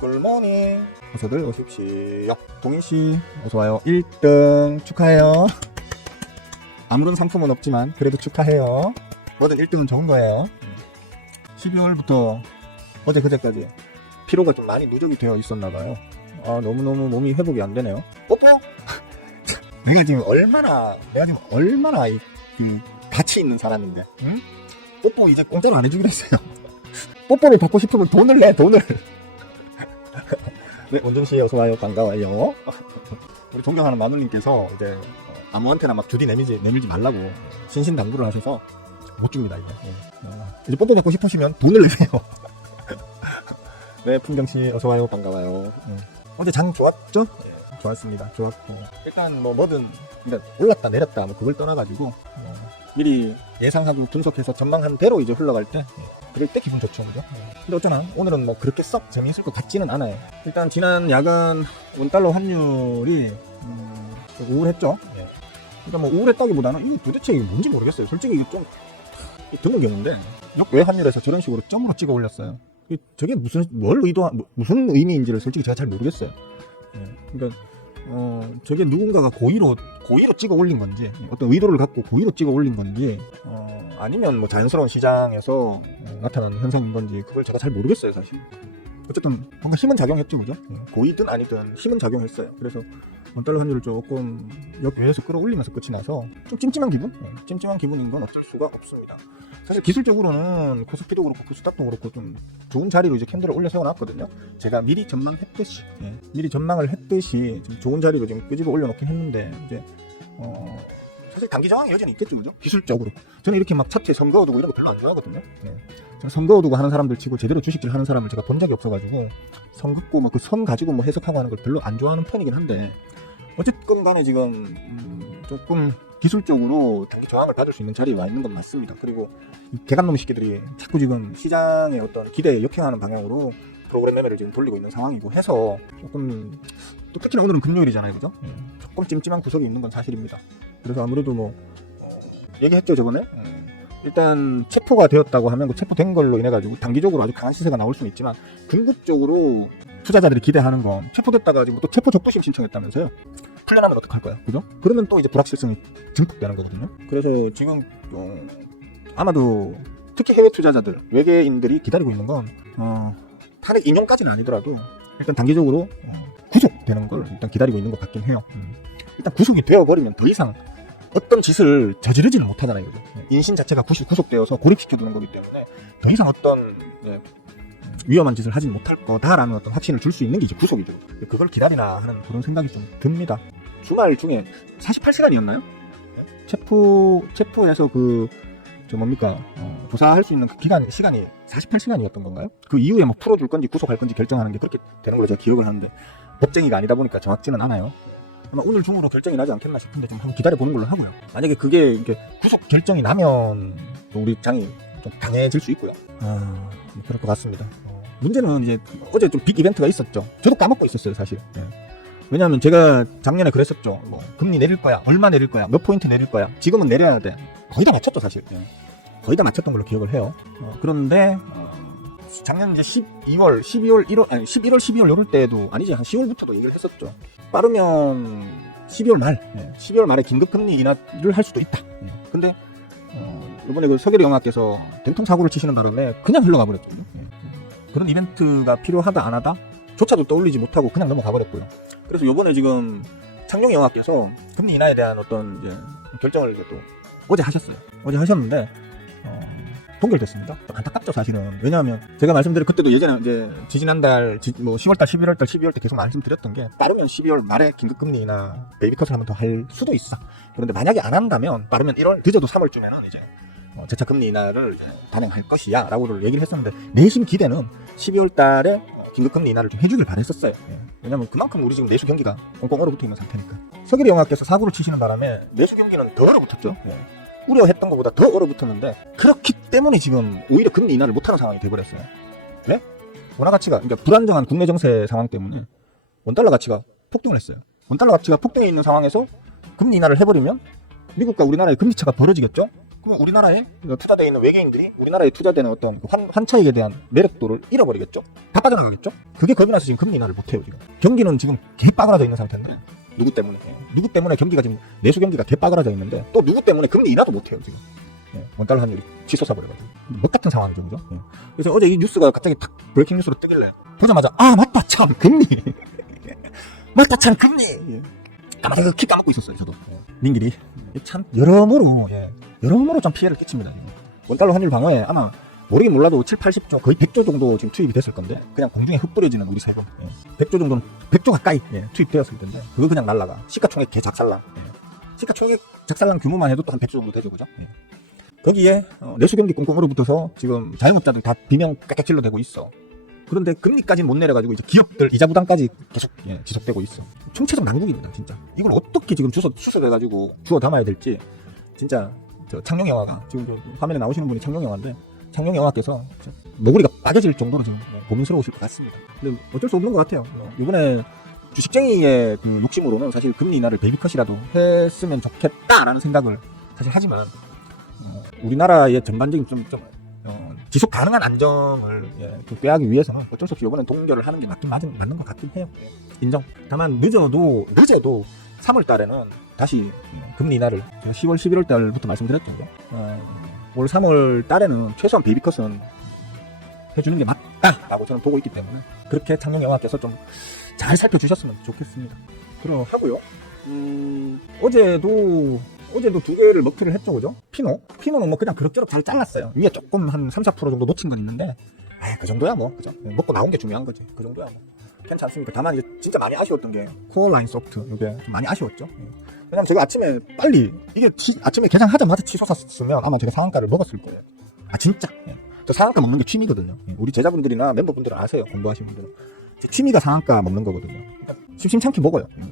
굿모닝. 어서들 오십시오. 동희씨 어서와요. 1등 축하해요. 아무런 상품은 없지만 그래도 축하해요. 뭐든 1등은 좋은 거예요. 12월부터 어제 그제까지 피로가 좀 많이 누적이 되어 있었나봐요. 아 너무너무 몸이 회복이 안 되네요. 뽀뽀 내가 지금 얼마나 내가 지금 얼마나 이, 그 가치 있는 사람인데 응? 뽀뽀 이제 공짜로 안 해주기로 했어요. 뽀뽀를 받고 싶으면 돈을 내 돈을. 네 원정씨 어서와요. 반가워요. 우리 존경하는 마누님께서 이제 어, 아무한테나 막 주디 내밀지 내밀지 말라고 신신당부를 하셔서 못 줍니다 이제 예. 어, 이제 뽀뽀 받고 싶으시면 돈을 내세요. 네 풍경씨 어서와요. 반가워요. 음. 어제 장 좋았죠? 예, 좋았습니다. 좋았고. 일단 뭐 뭐든 그러니까 올랐다 내렸다 뭐 그걸 떠나가지고 어, 미리 예상하고 분석해서 전망한 대로 이제 흘러갈 때 예, 그럴 때 기분 좋죠. 그죠? 예. 근데 어쩌나? 오늘은 뭐 그렇게 썩 재미있을 것 같지는 않아요. 일단 지난 야간 원달러 환율이 음, 좀 우울했죠? 예. 그러니까 뭐 우울했다기보다는 이게 도대체 이게 뭔지 모르겠어요. 솔직히 이게 좀 드문 경우인데 역외 환율에서 저런 식으로 점으로 찍어 올렸어요. 저게 무슨 뭘 의도한 뭐- 무슨 의미인지를 솔직히 제가 잘 모르겠어요. 예, 그러니까 어 저게 누군가가 고의로 고의로 찍어 올린 건지 어떤 의도를 갖고 고의로 찍어 올린 건지 어 아니면 뭐 자연스러운 시장에서 어, 나타나는 현상인 건지 그걸 제가 잘 모르겠어요 사실. 어쨌든 뭔가 힘은 작용했죠 그죠? 예, 고의든 아니든 힘은 작용했어요. 그래서 원달러 환율을 조금 역위에서 끌어올리면서 끝이 나서 좀 찜찜한 기분? 예, 찜찜한 기분인 건 어쩔 수가 없습니다. 사실 기술적으로는 코스피도 그렇고 코스닥도 그렇고 좀 좋은 자리로 이제 캔들을 올려 세워놨거든요. 제가 미리 전망했듯이, 예, 미리 전망을 했듯이 좀 좋은 자리로 지금 끄집어 올려놓긴 했는데 이제 어, 사실 단기 저항이 여전히 있겠죠, 그죠? 기술적으로. 저는 이렇게 막 차트에 선 그어두고 이런 거 별로 안 좋아하거든요. 예. 제가 선 그어두고 하는 사람들 치고 제대로 주식질 하는 사람을 제가 본 적이 없어가지고 선 긋고 뭐그선 가지고 뭐 해석하고 하는 걸 별로 안 좋아하는 편이긴 한데 어쨌건 간에 지금 음, 조금 기술적으로 단기 저항을 받을 수 있는 자리에 와 있는 건 맞습니다. 그리고 이 개간놈 새끼들이 자꾸 지금 시장의 어떤 기대에 역행하는 방향으로 프로그램 매매를 지금 돌리고 있는 상황이고 해서 조금 또 특히나 오늘은 금요일이잖아요, 그죠? 예, 조금 찜찜한 구석이 있는 건 사실입니다. 그래서 아무래도 뭐 어, 얘기했죠 저번에 음, 일단 체포가 되었다고 하면 그 체포된 걸로 인해 가지고 단기적으로 아주 강한 시세가 나올 수는 있지만 궁극적으로 투자자들이 기대하는 건 체포됐다가 지금 또 체포 적부심 신청했다면서요. 풀려나면 어떡할 거야, 그죠? 그러면 또 이제 불확실성이 증폭되는 거거든요. 그래서 지금 어, 아마도 특히 해외 투자자들, 외계인들이 기다리고 있는 건 어, 탄핵 인용까지는 아니더라도 일단 단기적으로 어, 구속되는 걸 일단 기다리고 있는 것 같긴 해요. 음. 일단 구속이 되어버리면 더 이상 어떤 짓을 저지르지는 못하잖아요. 그죠? 인신 자체가 구속되어서 고립시켜두는 거기 때문에 더 이상 어떤 네, 위험한 짓을 하지 못할 거다라는 어떤 확신을 줄 수 있는 게 이제 구속이죠. 그걸 기다리나 하는 그런 생각이 좀 듭니다. 주말 중에 48시간이었나요? 체포, 체포에서 그, 저 뭡니까, 어, 조사할 수 있는 그 기간, 시간이 48시간이었던 건가요? 그 이후에 뭐 풀어줄 건지 구속할 건지 결정하는 게 그렇게 되는 걸로 제가 기억을 하는데, 법정이가 아니다 보니까 정확지는 않아요. 아마 오늘 중으로 결정이 나지 않겠나 싶은데 좀 한번 기다려 보는 걸로 하고요. 만약에 그게 이렇게 구속 결정이 나면 또 우리 짱이 좀 강해질 수 있고요. 아, 뭐 그럴 것 같습니다. 어, 문제는 이제 어제 좀 빅 이벤트가 있었죠. 저도 까먹고 있었어요, 사실. 예. 왜냐하면 제가 작년에 그랬었죠. 뭐 금리 내릴 거야, 얼마 내릴 거야, 몇 포인트 내릴 거야. 지금은 내려야 돼. 거의 다 맞췄죠, 사실. 예. 거의 다 맞췄던 걸로 기억을 해요. 어, 그런데 어, 작년 이제 12월, 12월, 1월, 아니 11월, 12월 요럴 때도 아니지 한 10월부터도 얘기를 했었죠. 빠르면 12월 말, 예, 12월 말에 긴급 금리 인하를 할 수도 있다. 예. 근데 어, 이번에 그 서계리 영화께서 된통 사고를 치시는 바람에 그냥 흘러가 버렸거든요. 예. 그런 이벤트가 필요하다 안 하다 조차도 떠올리지 못하고 그냥 넘어가 버렸고요. 그래서 요번에 지금 창룡 영화께서 금리 인하에 대한 어떤 이제 결정을 이제 또 어제 하셨어요. 어제 하셨는데 어, 동결됐습니다. 안타깝죠 사실은. 왜냐하면 제가 말씀드린 그때도 예전에 이제 지지난달 지- 뭐 10월달, 11월달, 12월달 계속 말씀드렸던 게 빠르면 12월 말에 긴급금리 인하 베이비컷을 한번 더 할 수도 있어. 그런데 만약에 안 한다면 빠르면 1월 늦어도 3월쯤에는 이제 어, 재차 금리 인하를 단행할 것이야 라고를 얘기를 했었는데 내심 기대는 12월 달에 어, 긴급금리 인하를 좀 해주길 바랬었어요 예. 왜냐면 그만큼 우리 지금 내수 경기가 꽁꽁 얼어붙어 있는 상태니까 서기리 영화께서 사고를 치시는 바람에 내수 경기는 더 얼어붙었죠 예. 우려했던 것보다 더 얼어붙었는데 그렇기 때문에 지금 오히려 금리 인하를 못하는 상황이 돼버렸어요 왜? 원화 가치가 그러니까 불안정한 국내 정세 상황 때문에 원달러 가치가 폭등을 했어요 원달러 가치가 폭등해 있는 상황에서 금리 인하를 해버리면 미국과 우리나라의 금리 차가 벌어지겠죠? 그럼 우리나라에 투자되어 있는 외계인들이 우리나라에 투자되는 어떤 그 환, 환차익에 대한 매력도를 잃어버리겠죠? 다 빠져나가겠죠? 그게 겁이 나서 지금 금리 인하를 못해요, 지금. 경기는 지금 개 빠그라져 있는 상태인데. 누구 때문에? 누구 때문에 경기가 지금 내수 경기가 개 빠그라져 있는데 또 누구 때문에 금리 인하도 못해요, 지금. 예, 원달러 환율이 치솟아 버려가지고. 뭐 같은 상황이죠, 그죠? 예. 그래서 어제 이 뉴스가 갑자기 탁 브레이킹 뉴스로 뜨길래 보자마자 아 맞다 참 금리 맞다 참 금리 예. 까마득 키 까먹고 있었어요 저도 예. 민길이 참 여러모로 예. 여러모로 좀 피해를 끼칩니다 지금 원달러 환율 방어에 아마 모르긴 몰라도 7, 80조 거의 100조 정도 지금 투입이 됐을 건데 그냥 공중에 흩뿌려지는 우리 세금 예. 100조 정도는 100조 가까이 예, 투입되었을 텐데 그거 그냥 날라가 시가총액 개 작살나 예. 시가총액 작살난 규모만 해도 또 한 100조 정도 되죠 그죠 예. 거기에 어, 내수경기 꽁꽁으로 붙어서 지금 자영업자들 다 비명 깍깍 질러대고 있어. 그런데 금리까지는 못 내려가지고 이제 기업들 이자 부담까지 계속 예, 지속되고 있어. 총체적 난국입니다, 진짜. 이걸 어떻게 지금 주워 수습해가지고 주워 담아야 될지 진짜 저 창룡 영화가 지금 저 화면에 나오시는 분이 창룡 영화인데 창룡 영화께서 진짜 머구리가 빠져질 정도로 지금 예, 고민스러우실 것 같습니다. 근데 어쩔 수 없는 것 같아요. 어, 이번에 주식쟁이의 그 욕심으로는 사실 금리 인하를 베이비컷이라도 했으면 좋겠다라는 생각을 사실 하지만 어, 우리나라의 전반적인 좀, 좀 어, 지속 가능한 안정을 예, 좀 빼하기 위해서는 어쩔 수 없이 이번엔 동결을 하는 게 맞긴 맞은, 맞는 것 같긴 해요. 예, 인정. 다만 늦어도 늦어도 3월 달에는 다시 예, 금리 인하를 제가 10월 11월 달부터 말씀드렸죠. 어, 올 3월 달에는 최소한 베이비컷은 해주는 게 맞다라고 저는 보고 있기 때문에 그렇게 창녕 영화께서 좀 잘 살펴주셨으면 좋겠습니다. 그러하고요. 음, 어제도 어제도 두 개를 먹튀를 했죠, 그죠? 피노? 피노는 뭐 그냥 그럭저럭 잘 잘랐어요. 위에 조금 한 3, 4% 정도 놓친 건 있는데, 아, 그 정도야 뭐, 그죠? 먹고 나온 게 중요한 거지. 그 정도야 뭐. 괜찮습니다. 다만 이제 진짜 많이 아쉬웠던 게 코어 라인 소프트 이게 좀 많이 아쉬웠죠. 예. 왜냐면 제가 아침에 빨리 이게 치- 아침에 개장하자마자 치솟았으면 아마 제가 상한가를 먹었을 거예요. 아 진짜. 예. 저 상한가 먹는 게 취미거든요. 예. 우리 제자분들이나 멤버분들은 아세요. 공부하시는 분들은 제 취미가 상한가 먹는 거거든요. 그러니까 심심찮게 먹어요. 예.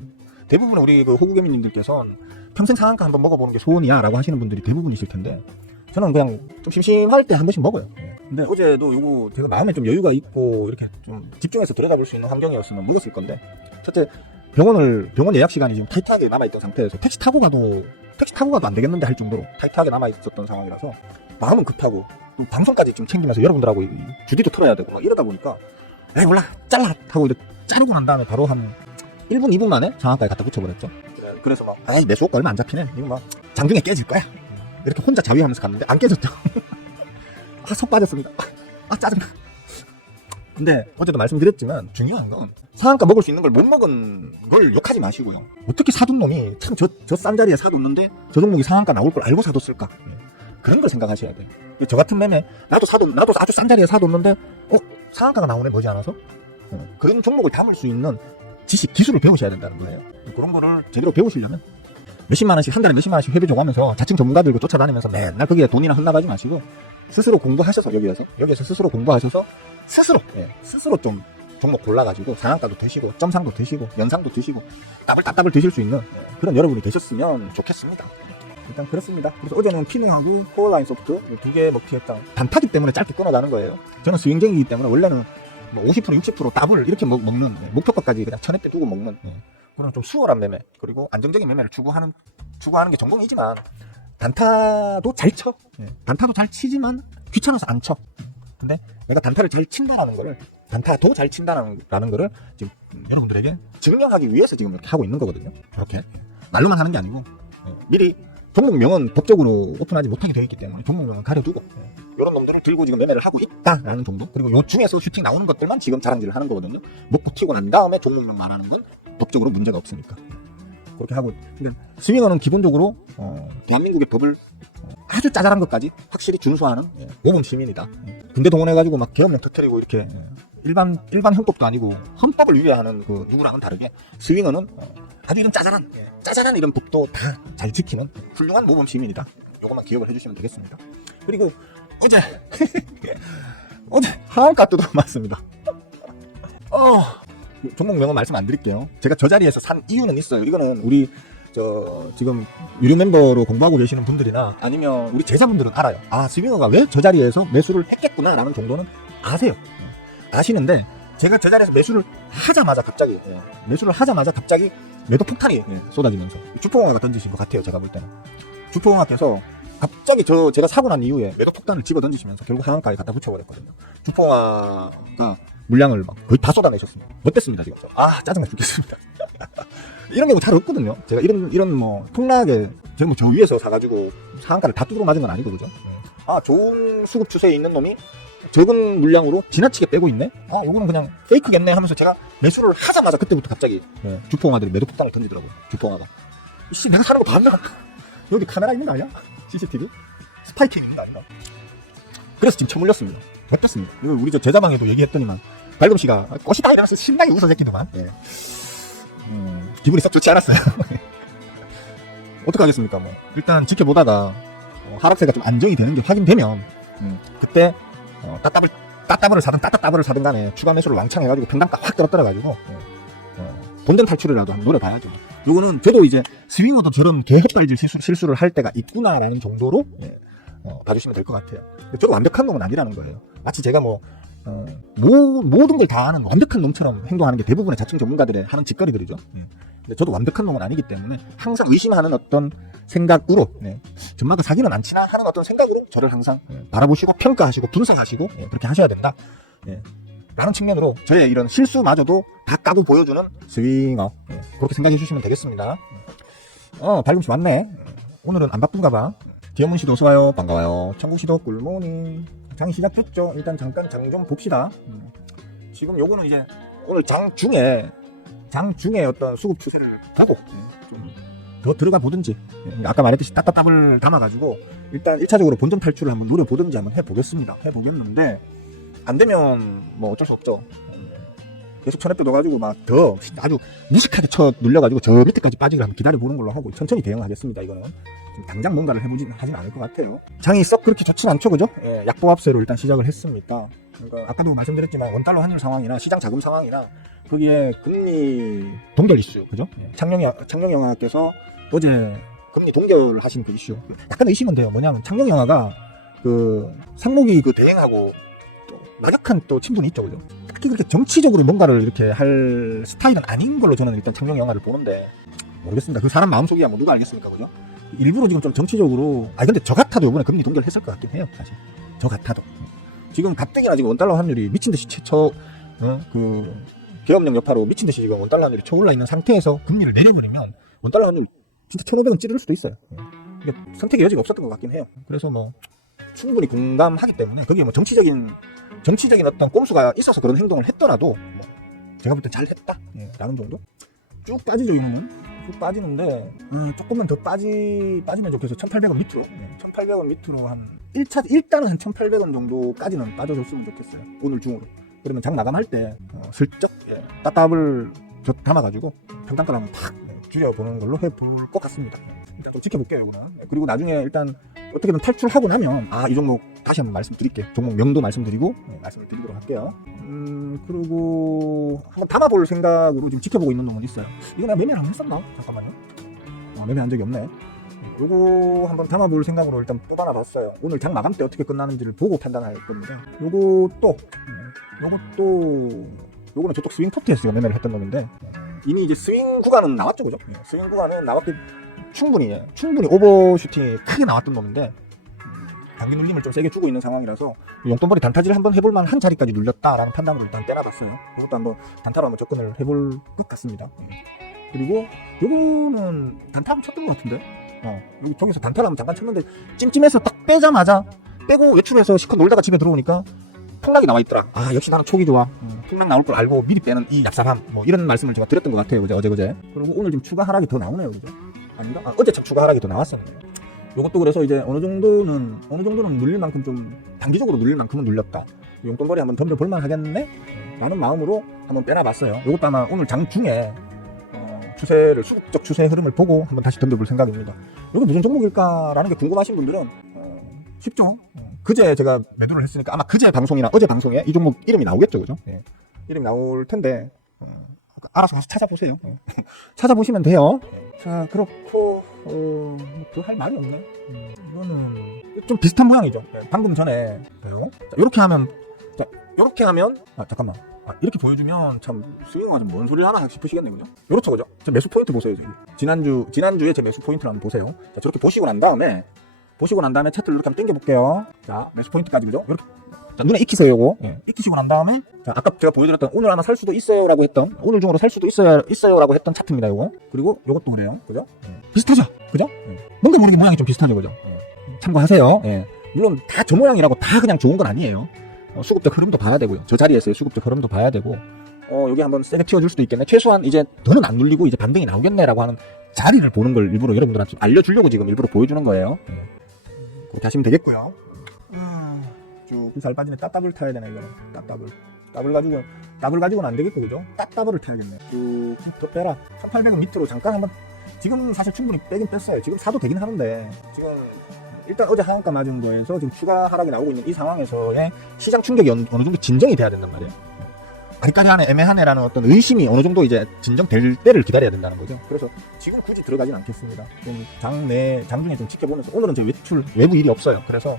대부분 우리 그 호구개미님들께서는 평생 상한가 한번 먹어보는 게 소원이야 라고 하시는 분들이 대부분이실 텐데 저는 그냥 좀 심심할 때 한 번씩 먹어요. 예. 근데 어제도 요거 제가 마음에 좀 여유가 있고 이렇게 좀 집중해서 들여다볼 수 있는 환경이었으면 먹었을 건데 첫째 병원을 병원 예약 시간이 지금 타이트하게 남아있던 상태에서 택시 타고 가도 택시 타고 가도 안 되겠는데 할 정도로 타이트하게 남아있었던 상황이라서 마음은 급하고 또 방송까지 좀 챙기면서 여러분들하고 이 주디도 틀어야 되고 막 이러다 보니까 에이 몰라 잘라! 하고 이제 자르고 난 다음에 바로 한 1분 2분 만에 장학까지 갖다 붙여버렸죠 그래, 그래서 막 아이 내 수호가 얼마 안 잡히네. 이거 막 장중에 깨질 거야. 이렇게 혼자 자위하면서 갔는데 안 깨졌죠. 아 속 빠졌습니다. 아 짜증나. 근데 어제도 말씀드렸지만 중요한 건 상한가 먹을 수 있는 걸 못 먹은 걸 욕하지 마시고요. 어떻게 사둔 놈이 참 저 저 싼 자리에 사뒀는데 저 종목이 상한가 나올 걸 알고 사뒀을까? 예. 그런 걸 생각하셔야 돼요. 저 같은 매매 나도 사뒀 나도 아주 싼 자리에 사뒀는데 어? 상한가가 나오네 뭐지 않아서? 어, 그런 종목을 담을 수 있는 지식, 기술을 배우셔야 된다는 거예요. 그런 거를 제대로 배우시려면 몇십만 원씩, 한 달에 몇십만 원씩 회비 줘가면서 자칭 전문가들고 쫓아다니면서 맨날 거기에 돈이나 흘러가지 마시고 스스로 공부하셔서 여기에서, 여기에서 스스로 공부하셔서 스스로, 예, 스스로 좀 종목 골라가지고 상한가도 드시고, 점상도 드시고, 연상도 드시고, 따블 따블 드실 수 있는 예, 그런 여러분이 되셨으면 좋겠습니다. 일단 그렇습니다. 그래서 어제는 피능하고 코어라인 소프트 두 개 먹튀했다. 단타기 때문에 짧게 끊어가는 거예요. 저는 스윙쟁이기 때문에 원래는 뭐 50% 60% 더블 이렇게 먹, 는 목표가까지 그냥 천에 대 두고 먹는 예. 그런 좀 수월한 매매 그리고 안정적인 매매를 추구하는 추구하는 게 전공이지만 단타도 잘 쳐. 예. 단타도 잘 치지만 귀찮아서 안 쳐. 근데 내가 단타를 잘 친다라는 거를 단타도 잘 친다라는 라는 거를 지금 여러분들에게 증명하기 위해서 지금 이렇게 하고 있는 거거든요. 이렇게 말로만 하는 게 아니고 예. 미리 종목명은 법적으로 오픈하지 못하게 되어 있기 때문에 종목명은 가려두고 들고 지금 매매를 하고 있다라는 정도? 그리고 요 중에서 슈팅 나오는 것들만 지금 자랑질을 하는 거거든요. 먹고 튀고 난 다음에 종목명 말하는 건 법적으로 문제가 없으니까. 그렇게 하고 그러니까 스윙어는 기본적으로 어, 대한민국의 법을 어, 아주 짜잘한 것까지 확실히 준수하는 예, 모범 시민이다. 예. 군대 동원해가지고 막 계엄령 터뜨리고 이렇게 예, 일반 일반 형법도 아니고 헌법을 위배하는 그 누구랑은 다르게 스윙어는 어, 아주 이런 짜잘한 예, 짜잘한 이런 법도 다 잘 지키는 훌륭한 모범 시민이다. 요것만 기억을 해주시면 되겠습니다. 그리고 어제 어제 하한가 뜯어 맞습니다. 어 종목 명은 말씀 안 드릴게요. 제가 저 자리에서 산 이유는 있어요. 이거는 우리 저 지금 유료 멤버로 공부하고 계시는 분들이나 아니면 우리 제자분들은 알아요. 아 스윙어가 왜 저 자리에서 매수를 했겠구나라는 정도는 아세요. 아시는데 제가 저 자리에서 매수를 하자마자 갑자기 예, 매수를 하자마자 갑자기 매도 폭탄이 예, 쏟아지면서 주포공화가 던지신 것 같아요 제가 볼 때는 주포공화께서 갑자기 저 제가 사고 난 이후에 매도 폭탄을 집어 던지시면서 결국 하한가에 갖다 붙여버렸거든요 주포공화가 물량을 막 거의 다 쏟아내셨습니다 못됐습니다 지금 아 짜증나 죽겠습니다 이런 경우 잘 없거든요 제가 이런 이런 뭐 폭락에 제가 뭐저 위에서 사가지고 상한가를 다 뚜드러 맞은 건 아니고 그죠 아 좋은 수급 추세에 있는 놈이 적은 물량으로 지나치게 빼고 있네? 아, 요거는 그냥 페이크겠네 하면서 제가 매수를 하자마자 그때부터 갑자기 예, 주포ong아들이 매도 폭탄을 던지더라고요. 주포ong아가. 이씨, 내가 사는 거 봤나? 여기 카메라 있는 거 아니야? CCTV? 스파이킹 있는 거 아닌가? 그래서 지금 처물렸습니다. 못됐습니다. 이거 우리 저 제자방에도 얘기했더니만 발금 씨가 꽃이 다 일어나서 신나게 웃어 새끼더만. 예. 음, 기분이 썩 좋지 않았어요. 어떡하겠습니까, 뭐. 일단 지켜보다가 어, 하락세가 좀 안정이 되는 게 확인되면 음, 그때 어, 따따블 따따블을 사든 따따따블을 사든 간에 추가 매수를 왕창 해가지고 평단가 확 떨어뜨려가지고 어, 어, 본전 탈출이라도 한번 노려봐야죠. 요거는 저도 이제 저런 개헛발질 실수, 실수 를 할 때가 있구나라는 정도로 예, 어, 봐주시면 될 것 같아요. 저도 완벽한 놈은 아니라는 거예요. 마치 제가 뭐 어, 모, 모든 걸 다 아는 완벽한 놈처럼 행동하는 게 대부분의 자충 전문가들의 하는 짓거리들이죠. 음. 근데 저도 완벽한 놈은 아니기 때문에 항상 의심하는 어떤 생각으로 네, 전마가 사기는 안 치나 하는 어떤 생각으로 저를 항상 예, 바라보시고 평가하시고 분석하시고 예, 그렇게 하셔야 된다. 예, 라는 측면으로 저의 이런 실수마저도 다 까고 보여주는 스윙어 예, 그렇게 생각해 주시면 되겠습니다. 어 발금씨 왔네. 오늘은 안 바쁜가 봐. 디어문 씨도 어서와요. 반가워요. 청구 씨도 꿀모닝. 장 시작됐죠. 일단 잠깐 장 좀 봅시다. 음. 지금 요거는 이제 오늘 장 중에 장 중에 어떤 수급 추세를 보고 좀 더 들어가 보든지 예, 아까 말했듯이 따따따블 담아가지고 일단 1차적으로 본전 탈출을 한번 노려보든지 한번 해보겠습니다. 해보겠는데 안 되면 뭐 어쩔 수 없죠. 음, 계속 천에 뜯어가지고 막 더 아주 무식하게 쳐 눌려가지고 저 밑에까지 빠지기를 한번 기다려보는 걸로 하고 천천히 대응하겠습니다. 이거는 당장 뭔가를 해보진 하진 않을 것 같아요. 장이 썩 그렇게 좋진 않죠, 그죠? 예, 약보합세로 일단 시작을 했습니다. 그러니까 아까도 말씀드렸지만 원달러 환율 상황이나 시장 자금 상황이나 거기에 금리 동결 이슈, 그죠? 예, 창녕 창녕 영화께서 어제 금리 동결하신 그 이슈 약간 의심은 돼요. 뭐냐면 창녕 영화가 그 상목이 그 대행하고 또 막역한 또 친분이 있죠, 그죠? 딱히 그렇게 정치적으로 뭔가를 이렇게 할 스타일은 아닌 걸로 저는 일단 창녕 영화를 보는데 모르겠습니다. 그 사람 마음속이야 뭐 누가 알겠습니까, 그죠? 일부러 지금 좀 정치적으로 아 근데 저 같아도 이번에 금리 동결 했을 것 같긴 해요, 사실. 저 같아도. 지금 가뜩이나 지금 원달러 환율이 미친 듯이 최초 어, 그 계엄령 여파로 미친 듯이 지금 원달러 환율이 쳐올라 있는 상태에서 금리를 내려버리면 원달러 환율 진짜 1,500원 찌를 수도 있어요. 예. 이게 선택의 여지가 없었던 것 같긴 해요. 그래서 뭐 충분히 공감하기 때문에 거기에 뭐 정치적인 정치적인 어떤 꼼수가 있어서 그런 행동을 했더라도 뭐 제가 볼때 잘했다. 예, 라는 정도? 쭉 빠지죠 이놈은. 쭉 빠지는데 음, 조금만 더 빠지 빠지면 좋겠어. 1,800원 밑으로? 예, 1,800원 밑으로 한 1차 일단은 한 1,800원 정도까지는 빠져줬으면 좋겠어요. 오늘 중으로. 그러면 장 마감할 때 어, 슬쩍 예, 따따블 저 담아가지고 한번 팍 예, 줄여보는 걸로 해볼 것 같습니다 일단 좀 지켜볼게요 이거는. 예, 그리고 나중에 일단 어떻게든 탈출하고 나면 아 이 종목 다시 한번 말씀드릴게요. 종목 명도 말씀드리고 네, 말씀을 드리도록 할게요. 음 그리고 한번 담아볼 생각으로 지금 지켜보고 있는 놈은 있어요. 이거 내가 매매를 한번 했었나? 잠깐만요. 아, 매매한 적이 없네. 요거 한번 담아볼 생각으로 일단 뽑아놔 봤어요. 오늘 장 마감 때 어떻게 끝나는지를 보고 판단할 건데 요것도 음, 요것도 요거는 저쪽 스윙 포트에서 매매를 했던 놈인데 이미 이제 스윙 구간은 나왔죠 그죠? 예, 스윙 구간은 나왔기 충분히 예, 충분히 오버슈팅이 크게 나왔던 놈인데 음, 단기 눌림을 좀 세게 주고 있는 상황이라서 용돈벌이 단타질 한번 해볼 만 한 자리까지 눌렸다라는 판단으로 일단 떼놔봤어요. 이것도 한번 단타로 한번 접근을 해볼 것 같습니다. 음. 그리고 요거는 단타 한번 쳤던 것 같은데 어, 여기 저기서 단타를 한번 잠깐 쳤는데 찜찜해서 딱 빼자마자 빼고 외출해서 시컷 놀다가 집에 들어오니까 폭락이 나와 있더라. 아 역시 나는 촉이 좋아. 음, 폭락 나올 걸 알고 미리 빼는 이 얍삽함. 뭐 이런 말씀을 제가 드렸던 것 같아요. 그제 어제 그제. 그리고 오늘 지금 추가 하락이 더 나오네요. 그죠? 아닌가? 아, 어제 참 추가 하락이 더 나왔었네요. 요것도 그래서 이제 어느 정도는 어느 정도는 눌릴 만큼 좀 단기적으로 눌릴 만큼은 눌렸다. 용돈벌이 한번 덤벼볼 만 하겠네? 라는 마음으로 한번 빼놔봤어요. 요것도 아마 오늘 장 중에 어, 추세를 수급적 추세 흐름을 보고 한번 다시 덤벼볼 생각입니다. 이게 무슨 종목일까라는 게 궁금하신 분들은 어, 쉽죠. 어, 그제 제가 매도를 했으니까 아마 그제 방송이나 어제 방송에 이 종목 이름이 나오겠죠, 그죠? 예. 이름이 나올 텐데 어, 알아서 가서 찾아보세요. 어. 찾아보시면 돼요. 자, 그렇고 어, 뭐더할 말이 없네. 음, 이거는 좀 비슷한 모양이죠. 예, 방금 전에 요 자, 이렇게 하면 자, 이렇게 하면 아 잠깐만 아, 이렇게 보여주면 참 스윙어가 좀 뭔 소리 하나 싶으시겠네 그죠? 이렇죠 그죠? 제 매수 포인트 보세요 저기 지난주 지난주에 제 매수 포인트를 한번 보세요 자, 저렇게 보시고 난 다음에 보시고 난 다음에 차트를 이렇게 한번 당겨 볼게요 자 매수 포인트까지 그죠? 이렇게 자, 눈에 익히세요 요거 예, 익히시고 난 다음에 자 아까 제가 보여드렸던 오늘 아마 살 수도 있어요 라고 했던 오늘 중으로 살 수도 있어요 있어요 라고 했던 차트입니다 요거 그리고 요것도 그래요 그죠? 예. 비슷하죠? 그죠? 예. 뭔가 모르게 모양이 좀 비슷하죠 그죠? 예. 참고하세요 예. 물론 다 저 모양이라고 다 그냥 좋은 건 아니에요 어, 수급적 흐름도 봐야 되고요. 저 자리에서의 수급적 흐름도 봐야 되고, 어, 여기 한번 세게 튀어줄 수도 있겠네. 최소한 이제 더는 안 눌리고 이제 반등이 나오겠네라고 하는 자리를 보는 걸 일부러 여러분들한테 좀 알려주려고 지금 일부러 보여주는 거예요. 예. 그렇게 하시면 되겠고요. 음, 쭉잘 빠지네. 따따블 타야 되네, 이거는. 따따블. 따블 가지고, 따블 가지고는 안 되겠고, 그죠? 따따블을 타야겠네. 쭉더 빼라. 1800원 밑으로 잠깐 한번, 지금 사실 충분히 빼긴 뺐어요. 지금 사도 되긴 하는데, 지금 일단 어제 하한가 맞은 거에서 지금 추가 하락이 나오고 있는 이 상황에서의 시장 충격이 어느, 정도 진정이 돼야 된단 말이에요. 아직까지 하네 애매하네라는 어떤 의심이 어느 정도 이제 진정될 때를 기다려야 된다는 거죠. 그래서 지금 굳이 들어가진 않겠습니다. 좀 장내 장중에 좀 지켜보면서 오늘은 제 외출 외부 일이 없어요. 그래서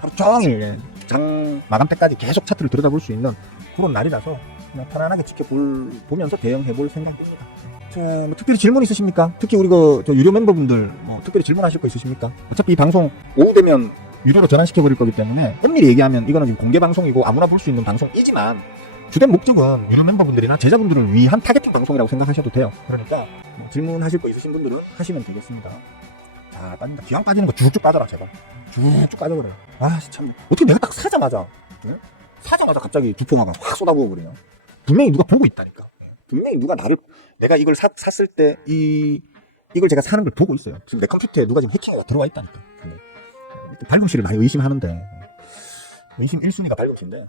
하루 종일 예, 장 마감 때까지 계속 차트를 들여다볼 수 있는 그런 날이라서 그냥 편안하게 지켜볼 보면서 대응해볼 생각입니다. 자, 뭐 특별히 질문 있으십니까? 특히 우리 그, 저 유료 멤버분들, 뭐, 특별히 질문하실 거 있으십니까? 어차피 이 방송 오후 되면 유료로 전환시켜 버릴 거기 때문에, 엄밀히 얘기하면 이거는 지금 공개 방송이고 아무나 볼 수 있는 방송이지만, 주된 목적은 유료 멤버분들이나 제자분들을 위한 타겟팅 방송이라고 생각하셔도 돼요. 그러니까, 뭐 질문하실 거 있으신 분들은 하시면 되겠습니다. 자, 빠진다. 기왕 빠지는 거 쭉쭉 빠져라, 제발. 쭉쭉 빠져버려요. 아, 참. 어떻게 내가 딱 사자마자, 응? 사자마자 갑자기 주포마가 확 쏟아부어 버려요. 분명히 누가 보고 있다니까. 분명히 누가 나를 내가 이걸 사- 샀을 때 이 이걸 제가 사는 걸 보고 있어요. 지금 내 컴퓨터에 누가 지금 해킹이 들어와 있다니까. 네. 발금씨를 많이 의심하는데 의심 1순위가 발금씨인데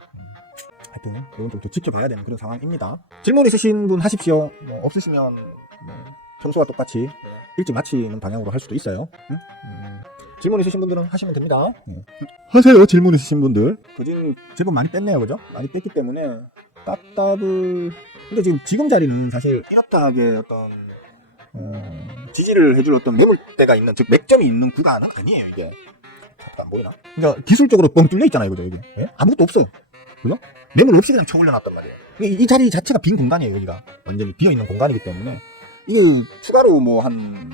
하여튼 이건 좀더 지켜봐야 되는 그런 상황입니다. 질문 있으신 분 하십시오. 뭐 없으시면 뭐 평소와 똑같이 일찍 마치는 방향으로 할 수도 있어요. 응? 음, 질문 있으신 분들은 하시면 됩니다. 네. 하세요. 질문 있으신 분들. 그진 제법 많이 뺐네요, 그죠? 많이 뺐기 때문에 답답을 근데 지금 지금 자리는 사실 이렇다하게 어떤 어, 지지를 해줄 어떤 매물대가 있는 즉 맥점이 있는 구간은 아니에요 이게 안 보이나? 그러니까 기술적으로 뻥 뚫려 있잖아요 그죠 여기 예? 아무것도 없어요 그죠? 매물 없이 그냥 쳐 올려놨단 말이에요 이, 이 자리 자체가 빈 공간이에요 여기가 완전히 비어있는 공간이기 때문에 이게 추가로 뭐 한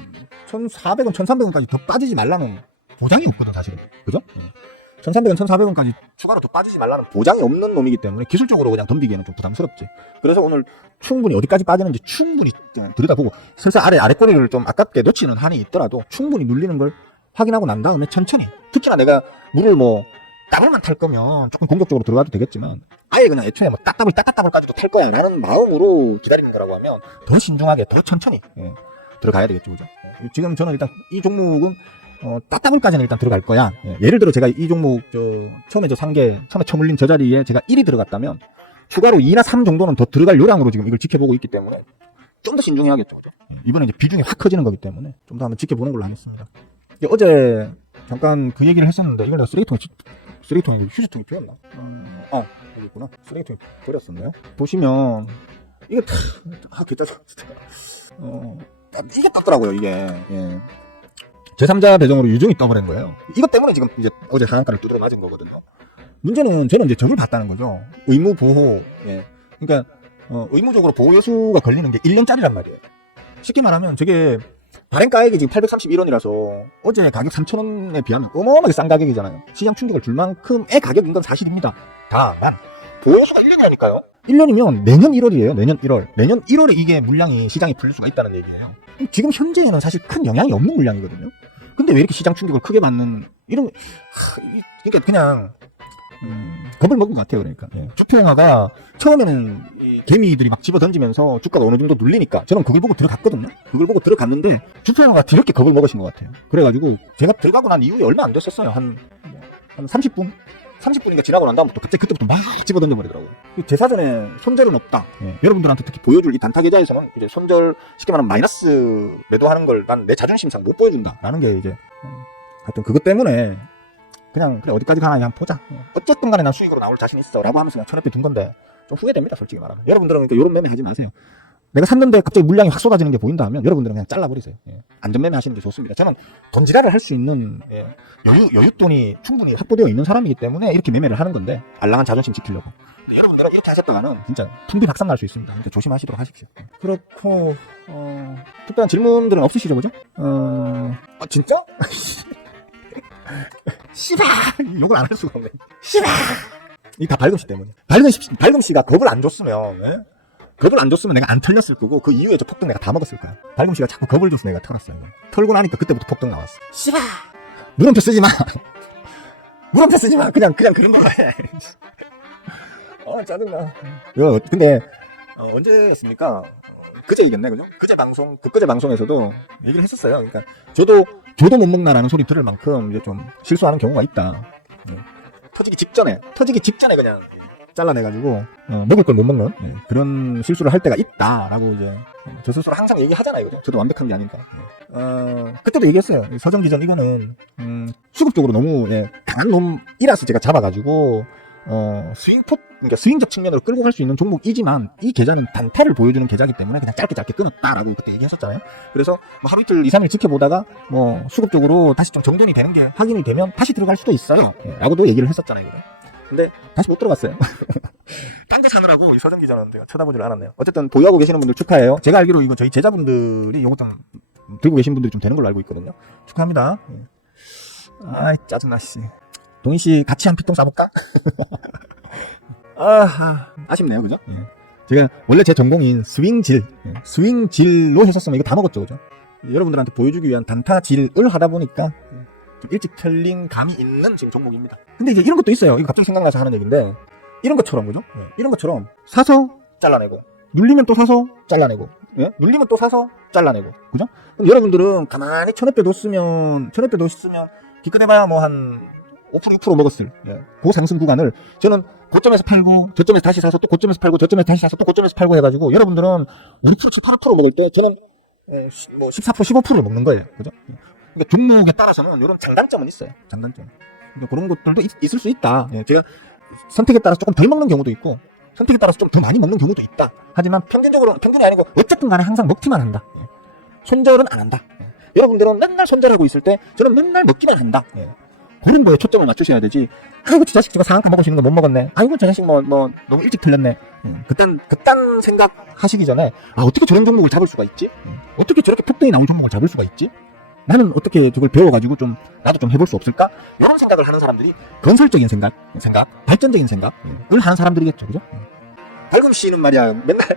1,400원 1,300원까지 더 빠지지 말라는 보장이 없거든 사실은 그죠? 예. 1,300원 1,400원까지 추가로 더 빠지지 말라는 보장이 없는 놈이기 때문에 기술적으로 그냥 덤비기에는 좀 부담스럽지 그래서 오늘 충분히 어디까지 빠지는지 충분히 들여다보고 슬슬 아래 아래 꼬리를 좀 아깝게 놓치는 한이 있더라도 충분히 눌리는 걸 확인하고 난 다음에 천천히 특히나 내가 물을 뭐 따블만 탈 거면 조금 공격적으로 들어가도 되겠지만 아예 그냥 애초에 뭐 따따블 따따따블까지도 탈 거야 라는 마음으로 기다리는 거라고 하면 더 신중하게 더 천천히 예, 들어가야 되겠죠 그죠 예, 지금 저는 일단 이 종목은 어, 따따블까지는 일단 들어갈 거야 예, 를 들어 제가 이 종목 저 처음에 저 상계 처음에 처물린 저 자리에 제가 1이 들어갔다면 추가로 2나 3 정도는 더 들어갈 요량으로 지금 이걸 지켜보고 있기 때문에 좀 더 신중해야겠죠. 그죠? 이번에 이제 비중이 확 커지는 거기 때문에 좀 더 한번 지켜보는 걸로 하겠습니다. 어제 잠깐 그 얘기를 했었는데 이걸 내가 쓰레기통에 치- 쓰레기통에 휴지통에 비웠나? 음, 어 여기 있구나. 쓰레기통에 버렸었네요. 보시면 이게 다, 아 개짜져 진짜. 어 아, 이게 떴더라고요 이게. 예. 제3자 배정으로 유종이 떠버린 거예요. 이것 때문에 지금 이제 어제 하한가를 두드려 맞은 거거든요. 문제는 저는 이제 적을 봤다는 거죠. 의무 보호. 예. 그러니까 어, 의무적으로 보호 요수가 걸리는 게 1년짜리란 말이에요. 쉽게 말하면 저게 발행가액이 지금 831원이라서 어제 가격 3,000원에 비하면 어마어마하게 싼 가격이잖아요. 시장 충격을 줄 만큼의 가격인 건 사실입니다. 다만 보호 요수가 1년이라니까요. 1년이면 내년 1월이에요. 내년 1월. 내년 1월에 이게 물량이 시장에 풀릴 수가 있다는 얘기예요. 지금 현재에는 사실 큰 영향이 없는 물량이거든요. 근데 왜 이렇게 시장 충격을 크게 받는 이런 하, 이- 그러니까 그냥 음, 겁을 먹은 것 같아요, 그러니까. 예. 주표영화가 처음에는 이 개미들이 막 집어 던지면서 주가가 어느 정도 눌리니까 저는 그걸 보고 들어갔거든요. 그걸 보고 들어갔는데 주표영화가 뒤늦게 겁을 먹으신 것 같아요. 그래가지고 제가 들어가고 난 이후에 얼마 안 됐었어요. 한, 뭐, 한 30분? 30분인가 지나고 난 다음부터 갑자기 그때부터 막 집어 던져 버리더라고요. 제 사전에 손절은 없다. 예. 여러분들한테 특히 보여줄 이 단타 계좌에서는 이제 손절 쉽게 말하면 마이너스 매도하는 걸 난 내 자존심상 못 보여준다 라는 게 이제 음, 하여튼 그것 때문에 그냥 그래 어디까지 가나 그냥 보자. 어. 어쨌든 간에 난 수익으로 나올 자신 있어. 라고 하면서 그냥 천엽에 둔 건데 좀 후회됩니다. 솔직히 말하면. 여러분들은 그러니까 이런 매매 하지 마세요. 내가 샀는데 갑자기 물량이 확 쏟아지는 게 보인다 하면 여러분들은 그냥 잘라버리세요. 예. 안전매매 하시는 게 좋습니다. 저는 던지라를 할수 있는 예, 여유, 여윳돈이 충분히 확보되어 있는 사람이기 때문에 이렇게 매매를 하는 건데 알랑한 자존심 지키려고. 여러분들은 이렇게 하셨다가는 진짜 풍비박산 날 수 있습니다. 그러니까 조심하시도록 하십시오. 그렇고 어, 특별한 질문들은 없으시죠, 그죠? 어, 아 진짜? 씨발 욕을 안 할 수가 없네. 씨발 이다 밝음 씨 때문에. 밝음 씨, 밝음 씨가 겁을 안 줬으면, 예? 겁을 안 줬으면 내가 안 털렸을 거고 그 이후에 저 폭등 내가 다 먹었을 거야. 밝음 씨가 자꾸 겁을 줘서 내가 털었어요. 털고 나니까 그때부터 폭등 나왔어. 씨발 물음표 쓰지 마. 물음표 쓰지 마. 그냥 그냥 그런 거로 해. 아 짜증나. 이거 근데 어, 언제였습니까? 어, 그제 얘기했네, 그죠? 그제 방송, 그 그제 방송에서도 얘기를 했었어요. 그러니까 저도 저도 못 먹나라는 소리 들을 만큼 이제 좀 실수하는 경우가 있다. 예. 터지기 직전에, 터지기 직전에 그냥 잘라내가지고 어, 먹을 걸 못 먹는 예, 그런 실수를 할 때가 있다라고 이제 어, 저 스스로 항상 얘기하잖아요, 그죠? 저도 완벽한 게 아니까. 예. 어, 그때도 얘기했어요. 이 서정 기전 이거는 음, 수급적으로 너무 예, 강한 놈이라서 제가 잡아가지고 어, 스윙포, 그러니까 스윙적 측면으로 끌고 갈 수 있는 종목이지만 이 계좌는 단타를 보여주는 계좌이기 때문에 그냥 짧게 짧게 끊었다라고 그때 얘기했었잖아요. 그래서 뭐 하루 이틀, 2, 3일 지켜보다가 뭐 수급적으로 다시 좀 정돈이 되는 게 확인이 되면 다시 들어갈 수도 있어요. 예, 라고도 얘기를 했었잖아요. 그죠? 근데 다시 못 들어갔어요. 딴거 사느라고 이 서정 기자는 내가 쳐다보질 않았네요. 어쨌든 보유하고 계시는 분들 축하해요. 제가 알기로 이거 저희 제자분들이 좀 들고 계신 분들이 좀 되는 걸로 알고 있거든요. 축하합니다. 예. 아이 짜증나 씨. 동희 씨 같이 한 피통 싸볼까? 아, 아, 아쉽네요, 그죠? 예. 제가 원래 제 전공인 스윙질, 예, 스윙질로 했었으면 이거 다 먹었죠, 그죠? 여러분들한테 보여주기 위한 단타질을 하다 보니까 예, 좀 일찍 털린 감이 있는 지금 종목입니다. 근데 이제 이런 것도 있어요. 이거 갑자기 생각나서 하는 얘기인데 이런 것처럼 그죠? 예, 이런 것처럼 사서 잘라내고 눌리면 또 사서 잘라내고 예? 눌리면 또 사서 잘라내고 그죠? 그럼 여러분들은 가만히 천에 배 뒀으면 천에 배 뒀으면 기껏해봐야 뭐 한 5% 6% 먹었을 예. 그 상승 구간을 저는 고점에서 팔고 저점에서 다시 사서 또 고점에서 팔고 저점에서 다시 사서 또 고점에서 팔고 해가지고 여러분들은 5% 7% 8% 먹을 때 저는 예, 시- 뭐14% 15%를 먹는 거예요 그죠? 그러니까 종목에 따라서는 이런 장단점은 있어요. 장단점. 그러니까 그런 것들도 있, 을수 있다. 예, 제가 선택에 따라서 조금 덜 먹는 경우도 있고 선택에 따라서 좀 더 많이 먹는 경우도 있다. 하지만 평균적으로 평균이 아니고 어쨌든 간에 항상 먹기만 한다. 예. 손절은 안 한다. 예. 여러분들은 맨날 손절하고 있을 때 저는 맨날 먹기만 한다. 예. 그런 거에 초점을 맞추셔야 되지. 아이고 저 자식 지금 상한가 있는 거 못 먹었네. 아이고 저 자식 뭐, 뭐 너무 일찍 틀렸네. 음, 그딴 그딴 생각 하시기 전에 아 어떻게 저런 종목을 잡을 수가 있지? 음, 어떻게 저렇게 폭등이 나온 종목을 잡을 수가 있지 나는 어떻게 저걸 배워가지고 좀 나도 좀 해볼 수 없을까 이런 생각을 하는 사람들이 건설적인 생각 생각 발전적인 생각을 하는 사람들이겠죠 그죠 음. 발금 씨는 말이야 맨날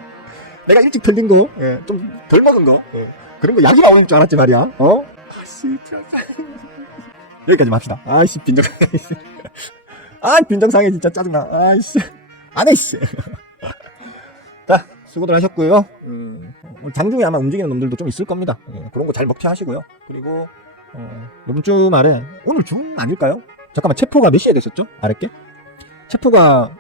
내가 일찍 틀린 거좀덜 먹은 거 예, 그런 거 약이 나오는 줄 알았지 말이야 어 아씨 여기까지 맙시다. 아이씨, 빈정. 아, 빈정상해, 진짜 짜증나. 아이씨. 안 해, 씨. 자, 수고들 하셨고요. 음, 오늘 장중에 아마 움직이는 놈들도 좀 있을 겁니다. 예, 그런 거 잘 먹튀 하시고요. 그리고, 어, 이번 주 말에, 오늘 중 아닐까요? 잠깐만, 체포가 몇 시에 됐었죠? 아랫게? 체포가,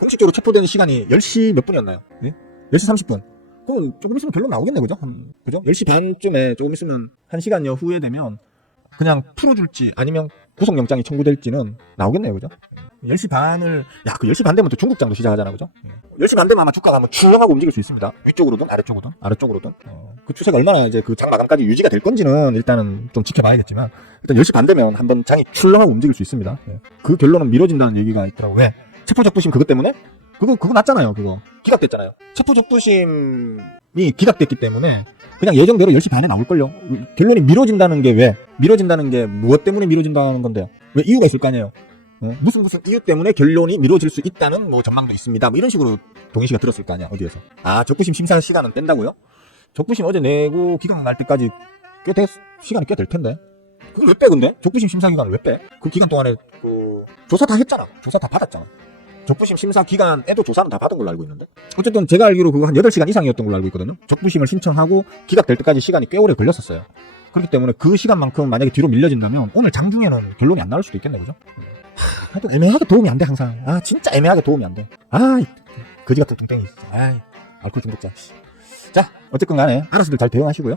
공식적으로 체포되는 시간이 10시 몇 분이었나요? 예? 10시 30분. 그럼 조금 있으면 결론 나오겠네, 그죠? 한, 그죠? 10시 반쯤에 조금 있으면 1시간여 후에 되면 그냥 풀어줄지 아니면 구속영장이 청구될지는 나오겠네요, 그죠? 10시 반을, 야, 그 10시 반 되면 또 중국장도 시작하잖아, 그죠? 10시 반 되면 아마 주가가 한번 출렁하고 움직일 수 있습니다. 위쪽으로든 아래쪽으로든, 아래쪽으로든. 어, 그 추세가 얼마나 이제 그 장 마감까지 유지가 될 건지는 일단은 좀 지켜봐야겠지만, 일단 10시 반 되면 한번 장이 출렁하고 움직일 수 있습니다. 예. 그 결론은 미뤄진다는 얘기가 있더라고요. 왜? 체포적부심 그것 때문에? 그거, 그거 났잖아요, 그거. 기각됐잖아요. 체포 적부심이 기각됐기 때문에 그냥 예정대로 10시 반에 나올걸요. 결론이 미뤄진다는 게 왜? 미뤄진다는 게 무엇 때문에 미뤄진다는 건데요? 왜 이유가 있을 거 아니에요? 어? 무슨 무슨 이유 때문에 결론이 미뤄질 수 있다는 뭐 전망도 있습니다. 뭐 이런 식으로 동희 씨가 들었을 거 아니야, 어디에서. 아, 적부심 심사 시간은 뺀다고요? 적부심 어제 내고 기각 날 때까지 꽤 돼, 시간이 꽤 될 텐데. 그걸 왜 빼, 근데? 적부심 심사 기간을 왜 빼? 그 기간 동안에 그 조사 다 했잖아. 조사 다 받았잖아. 적부심 심사 기간에도 조사는 다 받은 걸로 알고 있는데. 어쨌든 제가 알기로 그거 한 8시간 이상이었던 걸로 알고 있거든요. 적부심을 신청하고 기각될 때까지 시간이 꽤 오래 걸렸었어요. 그렇기 때문에 그 시간만큼 만약에 뒤로 밀려진다면 오늘 장중에는 결론이 안 나올 수도 있겠네, 그죠? 하, 하여튼 애매하게 도움이 안 돼, 항상. 아, 진짜 애매하게 도움이 안 돼. 아, 이 거지 같은 뚱땡이. 아, 알코올 중독자. 씨. 자, 어쨌든 간에 알아서들 잘 대응하시고요.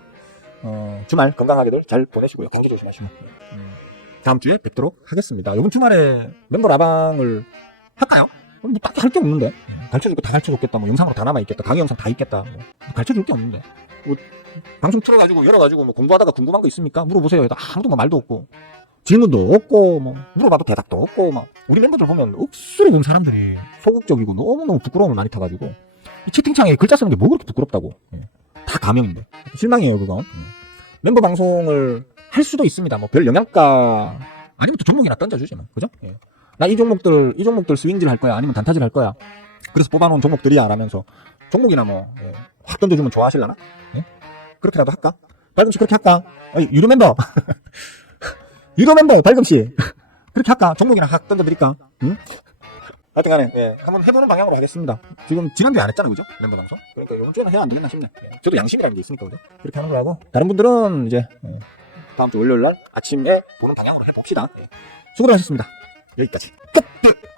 어, 주말 건강하게들 잘 보내시고요. 감기 조심하시고. 음, 다음 주에 뵙도록 하겠습니다. 이번 주말에 멤버 라방을 할까요? 어, 뭐 딱히 할 게 없는데. 가르쳐줄 거 다 가르쳐줬겠다. 뭐 영상으로 다 남아있겠다. 강의 영상 다 있겠다. 뭐 가르쳐줄 게 없는데. 뭐 방송 틀어가지고 열어가지고 뭐 공부하다가 궁금한 거 있습니까? 물어보세요. 아무도 뭐 말도 없고. 질문도 없고 뭐 물어봐도 대답도 없고 막 우리 멤버들 보면 억수로 온 사람들이 소극적이고 너무너무 부끄러움을 많이 타가지고 이 채팅창에 글자 쓰는 게 뭐 그렇게 부끄럽다고 예. 다 가명인데 실망이에요 그건 예. 멤버 방송을 할 수도 있습니다 뭐 별 영양가 아니면 또 종목이나 던져주지 뭐 그죠? 나 이 종목들 이 종목들 스윙질 할 거야 아니면 단타질 할 거야 그래서 뽑아놓은 종목들이야 라면서 종목이나 뭐확 던져주면 좋아하실라나? 예? 그렇게라도 할까? 발금씨 그렇게 할까? 유료 멤버 유료 멤버 발금씨 그렇게 할까? 종목이나 확 던져드릴까? 응? 하여튼 간에 예, 한번 해보는 방향으로 하겠습니다 지금 지난주에 안 했잖아 그죠? 멤버 방송 그러니까 이번 주에는 해야 안 되겠나 싶네 예. 저도 양심이라는 게 있으니까 그죠? 그렇게 하는 거라고 다른 분들은 이제 예, 다음 주 월요일 날 아침에 보는 방향으로 해봅시다 예. 수고들 하셨습니다 여기까지 끝! 끝!